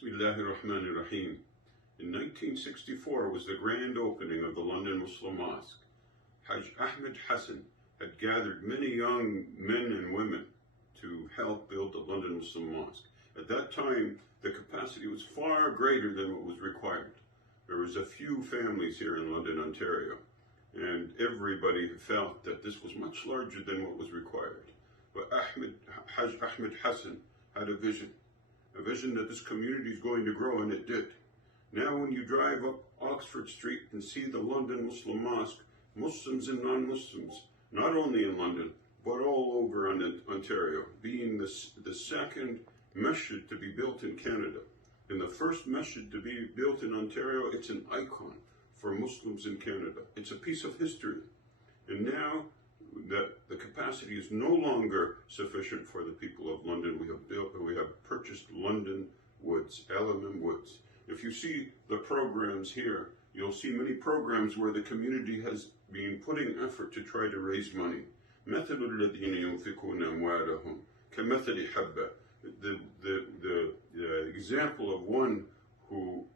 Bismillahir Rahmanir Rahim. In 1964 was the grand opening of the London Muslim Mosque. Hajj Ahmed Hassan had gathered many young men and women to help build the London Muslim Mosque. At that time, the capacity was far greater than what was required. There was a few families here in London, Ontario, and everybody felt that this was much larger than what was required. But Hajj Ahmed Hassan had a vision that this community is going to grow, and it did. Now when you drive up Oxford Street and see the London Muslim Mosque, Muslims and non-Muslims, not only in London, but all over Ontario, being the second masjid to be built in Canada. And the first masjid to be built in Ontario, it's an icon for Muslims in Canada. It's a piece of history. And now that the capacity is no longer sufficient for the people of London, we have purchased London Woods, LMM Woods. If you see the programs here, you'll see many programs where the community has been putting effort to try to raise money. مثل الذين ينفقون أموالهم كمثل حبة. The example of one who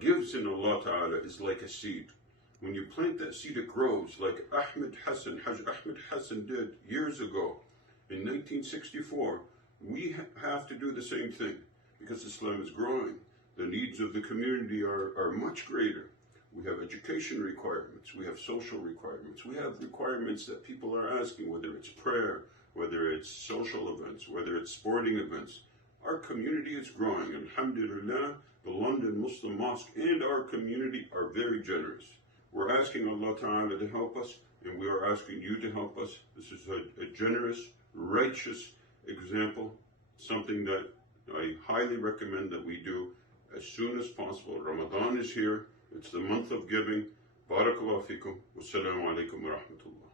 gives in Allah Ta'ala is like a seed. When you plant that seed, it grows, like Hajj Ahmed Hassan did years ago in 1964. We have to do the same thing because Islam is growing. The needs of the community are much greater. We have education requirements, we have social requirements, we have requirements that people are asking, whether it's prayer, whether it's social events, whether it's sporting events. Our community is growing. Alhamdulillah, the London Muslim Mosque and our community are very generous. We're asking Allah Ta'ala to help us, and we are asking you to help us. This is a generous, righteous example, something that I highly recommend that we do as soon as possible. Ramadan is here. It's the month of giving. Barakallahu fikum. Wassalamu alaikum wa rahmatullah.